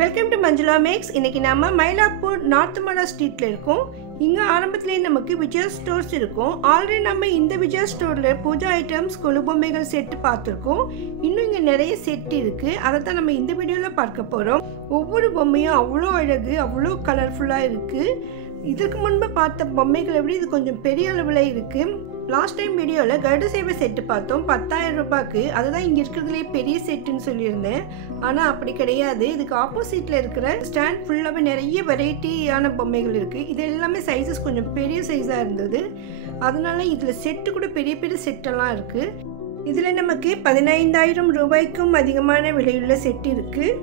Welcome to Manjula maths. இன்னைக்கு நம்ம Mylapore north மடா ஸ்ட்ரீட்ல இருக்கோம். இங்க ஆரம்பத்திலேயே நமக்கு விஜயா ஸ்டோர்ஸ் இருக்கும். ஆல்ரெடி நம்ம இந்த விஜயா ஸ்டோர்ல பூஜா ஐட்டம்ஸ் கொலு பொம்மைகள் செட்டு பார்த்துருக்கோம். இன்னும் இங்கே நிறைய செட் இருக்கு. அதை தான் நம்ம இந்த வீடியோவில் பார்க்க போகிறோம். ஒவ்வொரு பொம்மையும் அவ்வளோ அழகு, அவ்வளோ கலர்ஃபுல்லாக இருக்கு. இதுக்கு முன்பு பார்த்த பொம்மைகளை விட இது கொஞ்சம் பெரிய அளவில் இருக்கு. லாஸ்ட் டைம் வீடியோவில் கருட சேவை செட்டு பார்த்தோம் 10,000 ரூபாய்க்கு. அதுதான் இங்கே இருக்கிறதுலே பெரிய செட்டுன்னு சொல்லியிருந்தேன். ஆனால் அப்படி கிடையாது. இதுக்கு ஆப்போசிட்டில் இருக்கிற ஸ்டாண்ட் ஃபுல்லாகவே நிறைய வெரைட்டியான பொம்மைகள் இருக்குது. இது எல்லாமே சைஸஸ் கொஞ்சம் பெரிய சைஸாக இருந்தது. அதனால இதில் செட்டு கூட பெரிய பெரிய செட்டெல்லாம் இருக்குது. இதில் நமக்கு 15,000 ரூபாய்க்கும் அதிகமான விலையுள்ள செட்டு இருக்குது.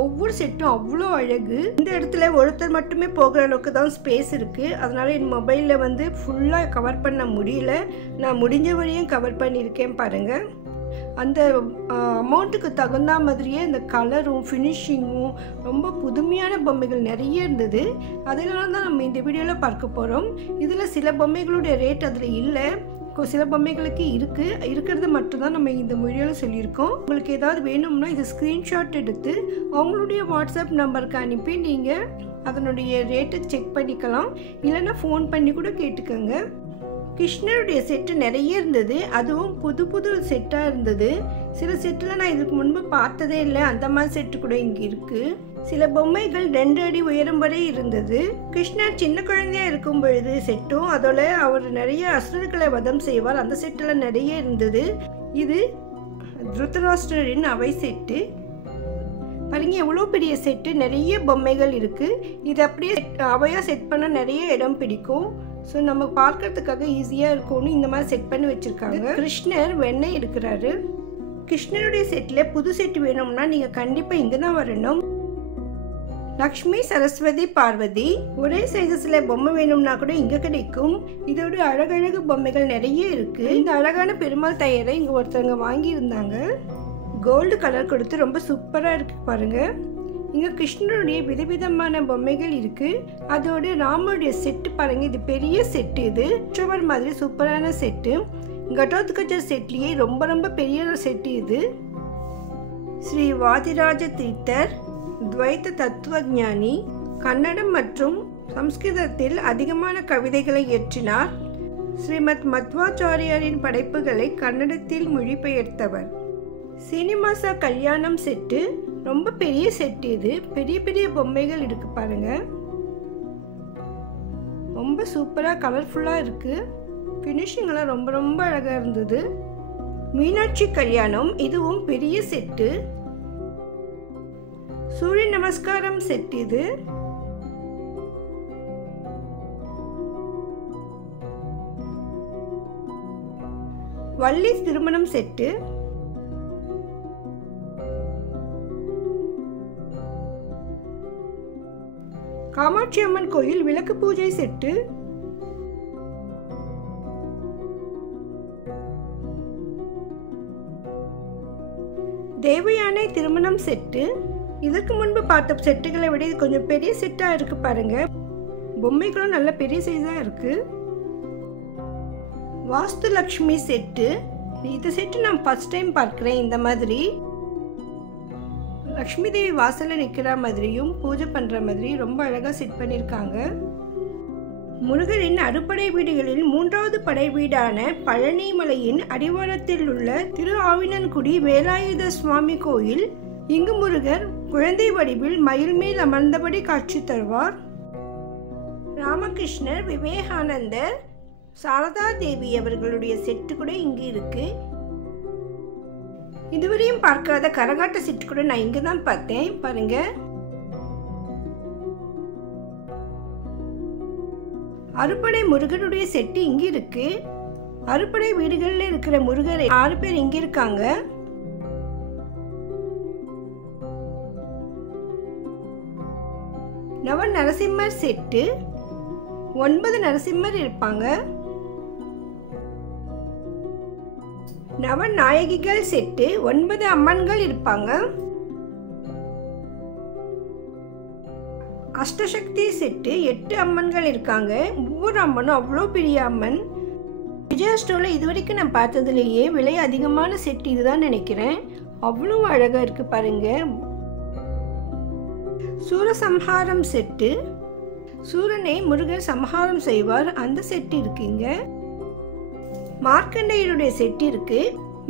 ஒவ்வொரு செட்டும் அவ்வளோ அழகு. இந்த இடத்துல ஒருத்தர் மட்டுமே போகிற அளவுக்கு தான் ஸ்பேஸ் இருக்குது. அதனால் என் மொபைலில் ஃபுல்லாக கவர் பண்ண முடியல. நான் முடிஞ்ச வரையும் கவர் பண்ணியிருக்கேன் பாருங்கள். அந்த அமௌண்ட்டுக்கு தகுந்த மாதிரியே அந்த கலரும் ஃபினிஷிங்கும் ரொம்ப புதுமையான பொம்மைகள் நிறைய இருந்தது. அதனால தான் நம்ம இந்த வீடியோவில் பார்க்க போகிறோம். இதில் சில பொம்மைகளுடைய ரேட் அதில் இல்லை, சில பொம்மைகளுக்கு இருக்கிறது மட்டும்தான் நம்ம இந்த வீடியோவில் சொல்லியிருக்கோம். உங்களுக்கு ஏதாவது வேணும்னா இது ஸ்க்ரீன்ஷாட் எடுத்து அவங்களுடைய வாட்ஸ்அப் நம்பருக்கு அனுப்பி நீங்கள் அதனுடைய ரேட்டை செக் பண்ணிக்கலாம். இல்லைன்னா ஃபோன் பண்ணி கூட கேட்டுக்கோங்க. கிருஷ்ணருடைய செட்டு நிறைய இருந்தது. அதுவும் புது புது செட்டாக இருந்தது. சில செட்டில் நான் இதுக்கு முன்பு பார்த்ததே இல்லை. அந்த மாதிரி செட்டு கூட இங்கே இருக்குது. சில பொம்மைகள் 2 அடி உயரம் வரை இருந்தது. கிருஷ்ணர் சின்ன குழந்தையாக இருக்கும் பொழுது செட்டும், அதோட அவர் நிறைய அசுரர்களை வதம் செய்வார். அந்த செட்டில் நிறைய இருந்தது. இது திருதராஷ்டிரரின் அவை செட்டு. பாருங்க எவ்வளோ பெரிய செட்டு, நிறைய பொம்மைகள் இருக்குது. இது அப்படியே அவையாக செட் பண்ண நிறைய இடம் பிடிக்கும். ஸோ நம்ம பார்க்கறதுக்காக ஈஸியாக இருக்கும்னு இந்த மாதிரி செட் பண்ணி வச்சுருக்காங்க. கிருஷ்ணர் வெண்ணெய் எடுக்கிறாரு. கிருஷ்ணருடைய செட்டில் புது செட்டு வேணும்னா நீங்கள் கண்டிப்பாக இங்கே தான் வரணும். லக்ஷ்மி, சரஸ்வதி, பார்வதி ஒரே சைஸஸில் பொம்மை வேணும்னா கூட இங்கே கிடைக்கும். இதோட அழகழகு பொம்மைகள் நிறைய இருக்குது. இந்த அழகான பெருமாள் தயாரை இங்கே ஒருத்தவங்க வாங்கியிருந்தாங்க. கோல்டு கலர் கொடுத்து ரொம்ப சூப்பராக இருக்குது பாருங்கள். இங்கே கிருஷ்ணருடைய விதவிதமான பொம்மைகள் இருக்குது. அதோட ராமருடைய செட்டு பாருங்கள். இது பெரிய செட்டு. இது ட்ரவர் மாதிரி சூப்பரான செட்டு. கடோத்கஜர் செட்லேயே ரொம்ப ரொம்ப பெரிய செட்டு இது. ஸ்ரீ வாதிராஜ தீர்த்தர் துவைத்த தத்துவஞானி. கன்னடம் மற்றும் சம்ஸ்கிருதத்தில் அதிகமான கவிதைகளை இயற்றினார். ஸ்ரீமத் மத்வாச்சாரியாரின் படைப்புகளை கன்னடத்தில் மொழிபெயர்த்தவர். சீனிவாசா கல்யாணம் செட்டு ரொம்ப பெரிய செட்டு. இது பெரிய பெரிய பொம்மைகள் இருக்கு பாருங்க. ரொம்ப சூப்பராக கலர்ஃபுல்லாக இருக்குது. ஃபினிஷிங்கெல்லாம் ரொம்ப ரொம்ப அழகாக இருந்தது. மீனாட்சி கல்யாணம் இதுவும் பெரிய செட்டு. சூரிய நமஸ்காரம் செட் இது. வள்ளி திருமணம் செட்டு. காமாட்சி அம்மன் கோயில் விளக்கு பூஜை செட்டு. தேவயானை திருமணம் செட்டு. இதற்கு முன்பு பார்த்த செட்டுகளை விட இது கொஞ்சம் பெரிய செட்டாக இருக்குது பாருங்க. பொம்மைகளும் நல்ல பெரிய சைஸாக இருக்குது. வாஸ்து லக்ஷ்மி செட்டு. இந்த செட்டு நான் ஃபர்ஸ்ட் டைம் பார்க்குறேன். இந்த மாதிரி லக்ஷ்மி தேவி வாசலில் நிற்கிற மாதிரியும் பூஜை பண்ணுற மாதிரி ரொம்ப அழகாக செட் பண்ணியிருக்காங்க. முருகரின் அறுபடை வீடுகளில் 3வது படை வீடான பழனிமலையின் அடிவாரத்தில் உள்ள திரு ஆவினன்குடி வேலாயுத சுவாமி கோயில். இங்கு முருகர் குழந்தை வடிவில் மயில் மேல் அமர்ந்தபடி காட்சி தருவார். ராமகிருஷ்ணர், விவேகானந்தர், சாரதா தேவி அவர்களுடைய செட்டு கூட இங்கு இருக்கு. இதுவரையும் பார்க்காத கரகாட்ட செட்டு கூட நான் இங்கே தான் பார்த்தேன் பாருங்க. அறுபடை முருகனுடைய செட்டு இங்கே இருக்கு. அறுபடை வீடுகளில் இருக்கிற முருகர் 6 பேர் இங்கே இருக்காங்க. நவ நரசிம்மர் செட்டு. 9 நரசிம்மர் இருப்பாங்க. நவநாயகிகள் செட்டு. 9 அம்மன்கள் இருப்பாங்க. அஷ்டசக்தி செட்டு. 8 அம்மன்கள் இருக்காங்க. ஒவ்வொரு அம்மனும் அவ்வளோ பெரிய அம்மன். விஜயா ஸ்டோரில் இது வரைக்கும் நான் பார்த்ததுலேயே விலை அதிகமான செட் இதுதான் நினைக்கிறேன். அவ்வளோ அழகாக இருக்குது பாருங்கள். சூரசம்ஹாரம் செட்டு, சூரனை முருகர் சம்ஹாரம் செய்வார், அந்த செட்டு இருக்குங்க. மார்க்கண்டேயருடைய செட்டு இருக்கு.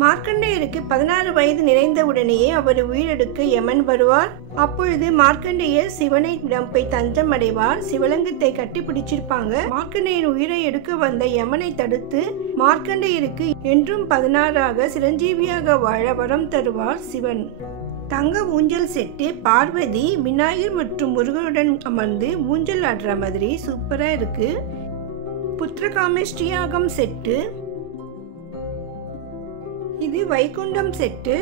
மார்க்கண்டேயருக்கு 16 வயது நிறைந்தவுடனேயே அவர் உயிரெடுக்க யமன் வருவார். அப்பொழுது மார்க்கண்டேயர் சிவனை போய் தஞ்சம் அடைவார். சிவலிங்கத்தை கட்டி பிடிச்சிருப்பாங்க. மார்க்கண்டேயர் உயிரை எடுக்க வந்த யமனை தடுத்து மார்க்கண்டேயருக்கு என்றும் 16ஆக சிரஞ்சீவியாக வாழ வரம் தருவார் சிவன். தங்க ஊஞ்சல் செட்டு, பார்வதி விநாயகர் மற்றும் முருகனுடன் அமர்ந்து ஊஞ்சல் ஆடுற மாதிரி சூப்பரா இருக்கு. புத்திரகாமேஷ்டியாகம் செட்டு, இது வைகுண்டம் செட்டு.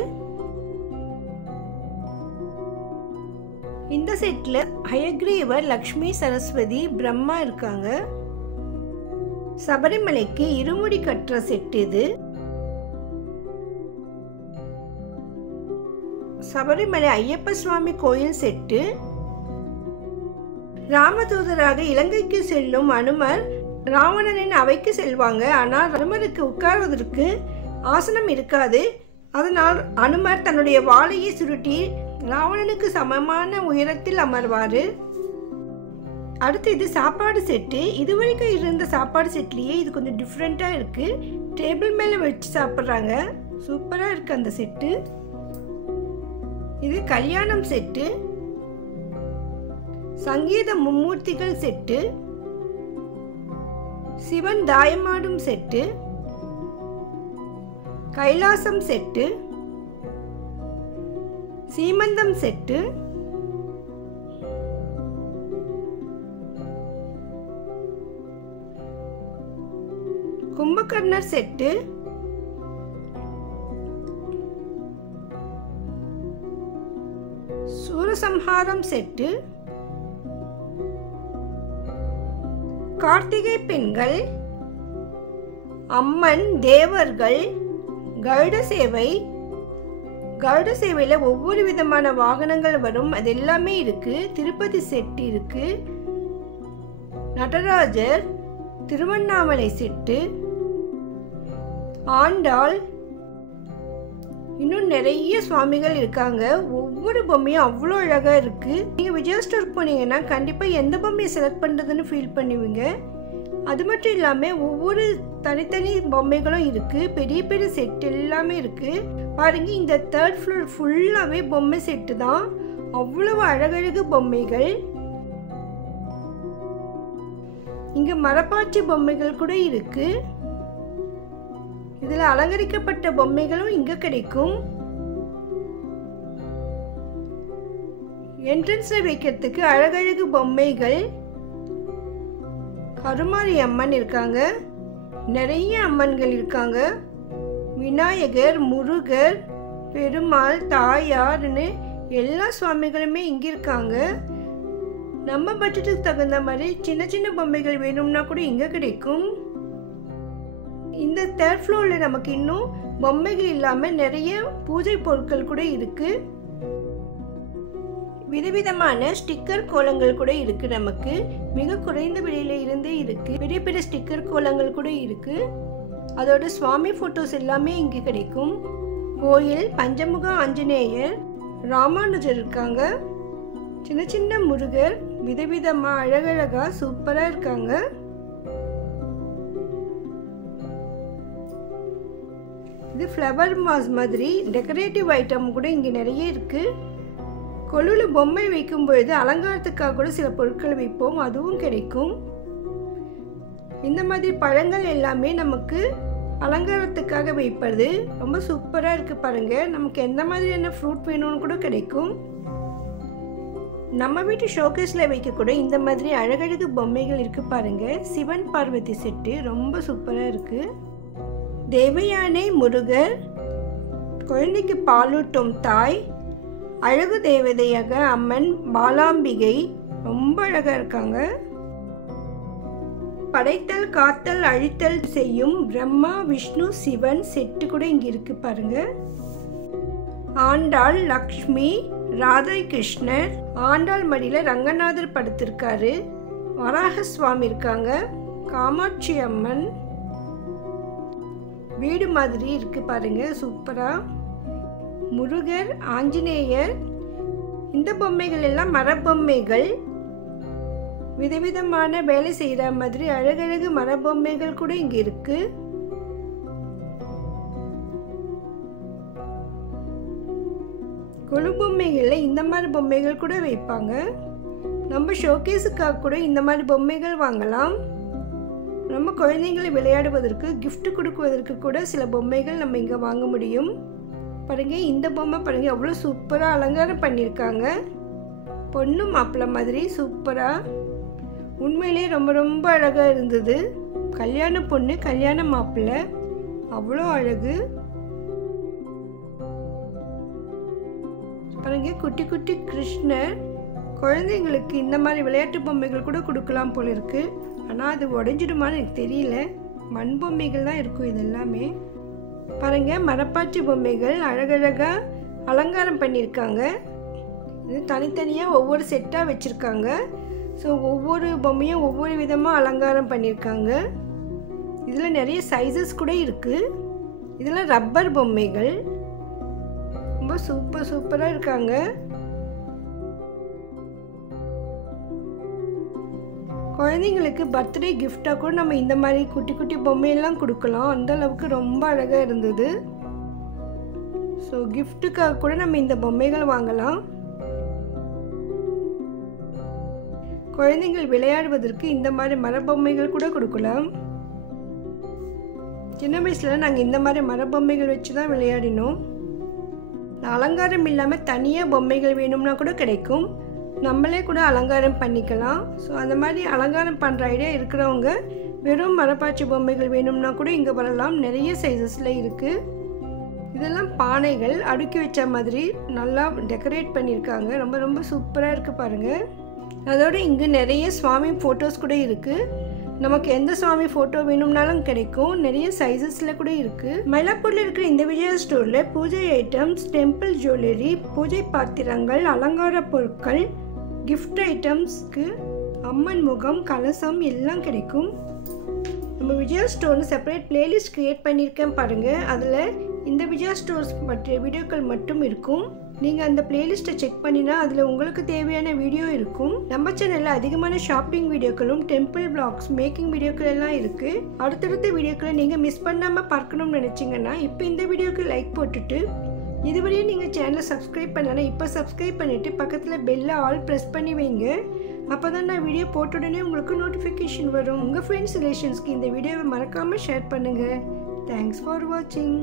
இந்த செட்ல ஹயக்ரீவர், லக்ஷ்மி, சரஸ்வதி, பிரம்மா இருக்காங்க. சபரிமலைக்கு இருமுடி கட்டுற செட்டு இது. சபரிமலை ஐயப்ப சுவாமி கோயில் செட்டு. ராமதூதராக இலங்கைக்கு செல்லும் அனுமர் ராவணனின் அவைக்கு செல்வாங்க. ஆனால் அனுமருக்கு உட்கார்வதற்கு ஆசனம் இருக்காது. அதனால் அனுமர் தன்னுடைய வாளையை சுருட்டி ராவணனுக்கு சமமான உயரத்தில் அமர்வாரு. அடுத்து இது சாப்பாடு செட்டு. இதுவரைக்கும் இருந்த சாப்பாடு செட்லேயே இது கொஞ்சம் டிஃப்ரெண்ட்டாக இருக்கு. டேபிள் மேலே வச்சு சாப்பிட்றாங்க. சூப்பராக இருக்கு அந்த செட்டு. இது கல்யாணம் செட்டு. சங்கீத மும்மூர்த்திகள் செட்டு. சிவன் தாயமாடும் செட்டு. கைலாசம் செட்டு. சீமந்தம் set. Kumbakarnar set. Soorasamharam set. Karthigai பெண்கள், அம்மன், தேவர்கள், கருட சேவை. கருட சேவையில் ஒவ்வொரு விதமான வாகனங்கள் வரும், அது எல்லாமே இருக்கு. திருப்பதி செட்டு இருக்கு. நடராஜர், திருவண்ணாமலை செட்டு, ஆண்டாள், இன்னும் நிறைய சுவாமிகள் இருக்காங்க. ஒவ்வொரு பொம்மையும் அவ்வளோ அழகாக இருக்கு. நீங்கள் விஜயா ஸ்டோர் போனீங்கன்னா கண்டிப்பாக எந்த பொம்மையை செலக்ட் பண்ணுறதுன்னு ஃபீல் பண்ணுவீங்க. அது மட்டும் இல்லாமல் ஒவ்வொரு தனித்தனி பொம்மைகளும் இருக்குது. பெரிய பெரிய செட் எல்லாமே இருக்குது. பாருங்க, இந்த 3rd ஃப்ளோர் ஃபுல்லாகவே பொம்மை செட்டு தான். அவ்வளவு அழகழகு பொம்மைகள். இங்கே மரப்பாச்சி பொம்மைகள் கூட இருக்கு. இதில் அலங்கரிக்கப்பட்ட பொம்மைகளும் இங்கே கிடைக்கும். என்ட்ரன்ஸில் வைக்கிறதுக்கு அழகழகு பொம்மைகள். கருமாரி அம்மன் இருக்காங்க. நிறைய அம்மன்கள் இருக்காங்க. விநாயகர், முருகர், பெருமாள், தாயார்னு எல்லா சுவாமிகளுமே இங்கே இருக்காங்க. நம்ம பட்ஜெட்டுக்கு தகுந்த மாதிரி சின்ன சின்ன பொம்மைகள் வேணும்னா கூட இங்கே கிடைக்கும். இந்த 3rd ஃப்ளோரில் நமக்கு இன்னும் பொம்மைகள் இல்லாமல் நிறைய பூஜை பொருட்கள் கூட இருக்குது. விதவிதமான ஸ்டிக்கர் கோலங்கள் கூட இருக்கு. நமக்கு மிக குறைந்த விலையில இருந்தே இருக்கு. பெரிய பெரிய ஸ்டிக்கர் கோலங்கள் கூட இருக்கு. அதோட சுவாமி போட்டோஸ் எல்லாமே இங்கே கிடைக்கும். கோயில், பஞ்சமுக ஆஞ்சநேயர், ராமானுஜர் இருக்காங்க. சின்ன சின்ன முருகர் விதவிதமா அழகழகா சூப்பரா இருக்காங்க. இது ஃப்ளவர் வாஸ் மாதிரி டெக்கரேட்டிவ் ஐட்டம் கூட இங்கே நிறைய இருக்கு. கொலுவில் பொம்மை வைக்கும் பொழுது அலங்காரத்துக்காக கூட சில பொருட்கள் வைப்போம், அதுவும் கிடைக்கும். இந்த மாதிரி பழங்கள் எல்லாமே நமக்கு அலங்காரத்துக்காக வைப்பது ரொம்ப சூப்பராக இருக்குது. பாருங்கள், நமக்கு எந்த மாதிரியான ஃப்ரூட் வேணும்னு கூட கிடைக்கும். நம்ம வீட்டு ஷோகேஸில் வைக்கக்கூட இந்த மாதிரி அழகழகு பொம்மைகள் இருக்குது பாருங்கள். சிவன் பார்வதி செட்டு ரொம்ப சூப்பராக இருக்குது. தேவயானை, முருகர், குழந்தைக்கு பாலூட்டும் தாய், அழகு தேவதையாக அம்மன், பாலாம்பிகை ரொம்ப அழகாக இருக்காங்க. படைத்தல், காத்தல், அழித்தல் செய்யும் பிரம்மா, விஷ்ணு, சிவன் செட்டு கூட இங்கே இருக்கு பாருங்க. ஆண்டாள், லக்ஷ்மி, ராதை கிருஷ்ணர், ஆண்டாள் மடியில் ரங்கநாதர் படுத்திருக்காரு. வராக சுவாமி இருக்காங்க. காமாட்சி அம்மன் வீடு மாதிரி இருக்கு பாருங்க, சூப்பரா. முருகர், ஆஞ்சநேயர், இந்த பொம்மைகள் எல்லாம் மரபொம்மைகள். விதவிதமான வேலை செய்கிற மாதிரி அழகழகு மரபொம்மைகள் கூட இங்கே இருக்கு. கொலு பொம்மைகளில் இந்த மாதிரி பொம்மைகள் கூட வைப்பாங்க. நம்ம ஷோகேஸுக்காக கூட இந்த மாதிரி பொம்மைகள் வாங்கலாம். நம்ம குழந்தைங்களை விளையாடுவதற்கு gift கொடுக்குவதற்கு கூட சில பொம்மைகள் நம்ம இங்கே வாங்க முடியும். பாருங்க, இந்த பொம்மை பாருங்க எவ்வளோ சூப்பராக அலங்காரம் பண்ணியிருக்காங்க. பொண்ணு மாப்பிள்ளை மாதிரி சூப்பராக, உண்மையிலே ரொம்ப ரொம்ப அழகாக இருந்தது. கல்யாண பொண்ணு கல்யாண மாப்பிள்ளை அவ்வளோ அழகு. பாருங்க, குட்டி குட்டி கிருஷ்ணர். குழந்தைங்களுக்கு இந்த மாதிரி விளையாட்டு பொம்மைகள் கூட கொடுக்கலாம் போல இருக்கு. ஆனால் அது உடஞ்சிடுமான்னு எனக்கு தெரியல. மண் பொம்மைகள் தான் இருக்கும் இது எல்லாமே. பாருங்க, மரப்பாச்சி பொம்மைகள் அழகழகாக அலங்காரம் பண்ணியிருக்காங்க. இது தனித்தனியாக ஒவ்வொரு செட்டாக வச்சுருக்காங்க. ஸோ ஒவ்வொரு பொம்மையும் ஒவ்வொரு விதமாக அலங்காரம் பண்ணியிருக்காங்க. இதில் நிறைய சைஸஸ் கூட இருக்குது. இதெல்லாம் ரப்பர் பொம்மைகள், ரொம்ப சூப்பராக இருக்காங்க. குழந்தைங்களுக்கு பர்த்டே கிஃப்டாக கூட நம்ம இந்த மாதிரி குட்டி குட்டி பொம்மையெல்லாம் கொடுக்கலாம். அந்த அளவுக்கு ரொம்ப அழகாக இருந்தது. ஸோ கிஃப்ட்டுக்காக கூட நம்ம இந்த பொம்மைகள் வாங்கலாம். குழந்தைகள் விளையாடுவதற்கு இந்த மாதிரி மரபொம்மைகள் கூட கொடுக்கலாம். சின்ன வயசில் நாங்கள் இந்த மாதிரி மரபொம்மைகள் வச்சு தான் விளையாடினோம். அலங்காரம் இல்லாமல் தனியாக பொம்மைகள் வேணும்னா கூட கிடைக்கும். நம்மளே கூட அலங்காரம் பண்ணிக்கலாம். ஸோ அந்த மாதிரி அலங்காரம் பண்ணுற ஐடியா இருக்கிறவங்க வெறும் மரப்பாச்சி பொம்மைகள் வேணும்னா கூட இங்கே வரலாம். நிறைய சைஸஸில் இருக்குது. இதெல்லாம் பானைகள் அடுக்கி வச்ச மாதிரி நல்லா டெக்கரேட் பண்ணியிருக்காங்க. ரொம்ப ரொம்ப சூப்பராக இருக்குது பாருங்கள். அதோடு இங்கே நிறைய சுவாமி ஃபோட்டோஸ் கூட இருக்குது. நமக்கு எந்த சுவாமி ஃபோட்டோ வேணும்னாலும் கிடைக்கும். நிறைய சைஸஸில் கூட இருக்குது. மயிலாப்பூரில் இருக்கிற இந்த விஜயா ஸ்டோரில் பூஜை ஐட்டம்ஸ், டெம்பிள் ஜுவல்லரி, பூஜை பாத்திரங்கள், அலங்கார பொருட்கள், கிஃப்ட் ஐட்டம்ஸ்க்கு அம்மன் முகம், கலசம் எல்லாம் கிடைக்கும். நம்ம விஜயா ஸ்டோர்னு செப்பரேட் பிளேலிஸ்ட் க்ரியேட் பண்ணியிருக்கேன் பாருங்கள். அதில் இந்த விஜயா ஸ்டோர்ஸ் பற்றிய வீடியோக்கள் மட்டும் இருக்கும். நீங்கள் அந்த பிளேலிஸ்ட்டை செக் பண்ணினா அதில் உங்களுக்கு தேவையான வீடியோ இருக்கும். நம்ம சேனலில் அதிகமான ஷாப்பிங் வீடியோக்களும் டெம்பிள் பிளாக்ஸ், மேக்கிங் வீடியோக்கள் எல்லாம் இருக்குது. அடுத்தடுத்த வீடியோக்களை நீங்கள் மிஸ் பண்ணாமல் பார்க்கணும்னு நினச்சிங்கன்னா இப்போ இந்த வீடியோக்கு லைக் போட்டுட்டு, இதுவரையும் நீங்கள் சேனலை சப்ஸ்கிரைப் பண்ணலன்னா இப்போ சப்ஸ்கிரைப் பண்ணிவிட்டு பக்கத்தில் பெல்லை ஆல் ப்ரெஸ் பண்ணி வைங்க. அப்போ தான் நான் வீடியோ போட்ட உடனே உங்களுக்கு நோட்டிஃபிகேஷன் வரும். உங்கள் ஃப்ரெண்ட்ஸ் ரிலேஷன்ஸ்க்கு இந்த வீடியோவை மறக்காமல் ஷேர் பண்ணுங்கள். தேங்க்ஸ் ஃபார் வாட்சிங்.